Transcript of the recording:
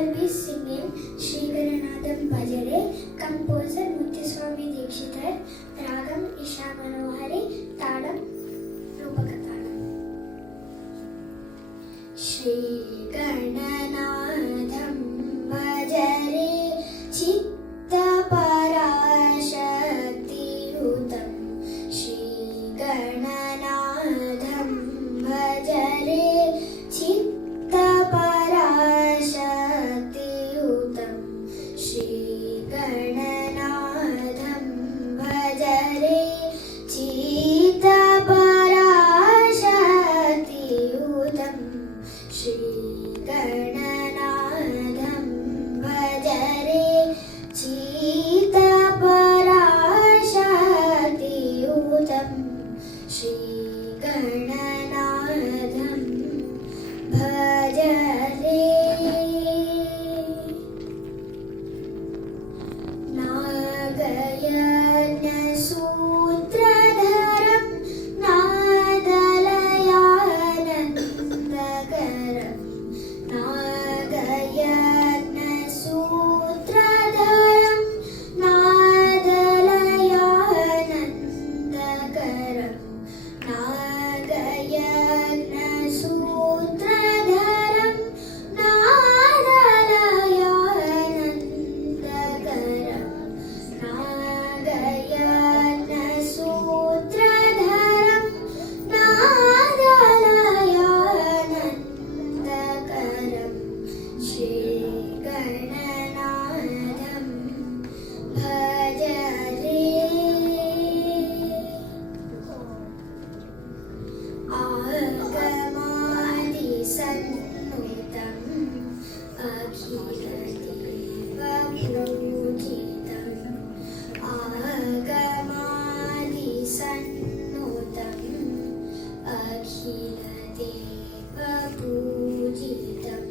will be singing Sri Gananadam Bhajare, composer Muthuswami Dikshitar, Ragam Isha Manohari, Talam Rupakatalam. Sri Gananadam Bhajare, Chitta Parashakti Utam. Sri Gananadam Bhajare, Chitta Parashakti Utam. Shri Gananadam Bhajare, Chitta Parashakti Utam. Shri Gananadam Bhajare, Chitta Parashakti Utam. Shri Gananadam Bhajare. Nagayana Sutradharam, Nadalayanandagaram. Nagayana Sutradharam, Nadalayanandagaram. Nagayana Sutradharam, Nadalayanandagaram. Nagayana Sutradharam, Nadalayanandagaram. Shri Gananadam Bhajare. Agamadi Sannutam Akhiladeva Pujitam. Agamadi Sannutam Akhiladeva Pujitam.